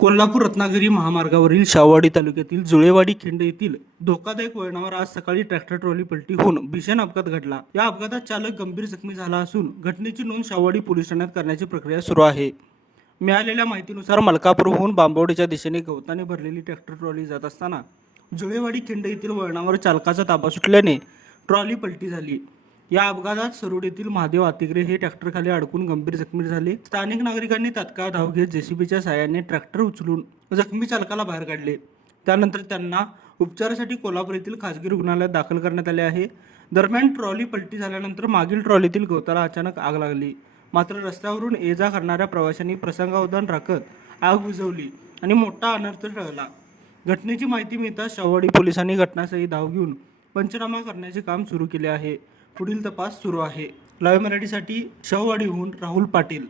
कोल्हापूर रत्नागिरी महामार्गावरील शाहूवाडी तालुक्यातील जुळेवाडी खिंड येथील धोकादायक वळणावर आज सकाळी ट्रॅक्टर ट्रॉली पलटी होऊन भीषण अपघात घडला। या अपघातात चालक गंभीर जखमी झाला असून घटनेची नोंद शाहूवाडी पोलीस ठाण्यात करण्याची प्रक्रिया सुरू आहे। मिळालेल्या माहितीनुसार मलकापूरहून बांबवडीच्या दिशेने गवताने भरलेली ट्रॅक्टर ट्रॉली जात असताना जुळेवाडी खिंड येथील वळणावर चालकाचा ताबा सुटल्याने ट्रॉली पलटी झाली। या अपघातात सरोड येथील महादेव आतिग्रे हे ट्रॅक्टरखाली अडकून गंभीर जखमी झाले। स्थानिक नागरिकांनी तात्काळ धाव घेत जेसीबीच्या साहाय्याने ट्रॅक्टर उचलून जखमी चालकाला बाहेर काढले। त्यानंतर त्यांना उपचारासाठी कोल्हापूर येथील खासगी रुग्णालयात दाखल करण्यात आले आहे। दरम्यान ट्रॉली पलटी झाल्यानंतर मागील ट्रॉलीतील गवताला अचानक आग लागली। मात्र रस्त्यावरून ये जा करणाऱ्या प्रवाशांनी प्रसंगावधान राखत आग विझवली आणि मोठा अनर्थ टळला। घटनेची माहिती मिळताच शाहूवाडी पोलिसांनी घटनास्थळी धाव घेऊन पंचनामा करण्याचे काम सुरू केले आहे। पुढील तपास सुरू आहे। लाईव्ह मराठीसाठी शाहूवाडीहून राहुल पाटील।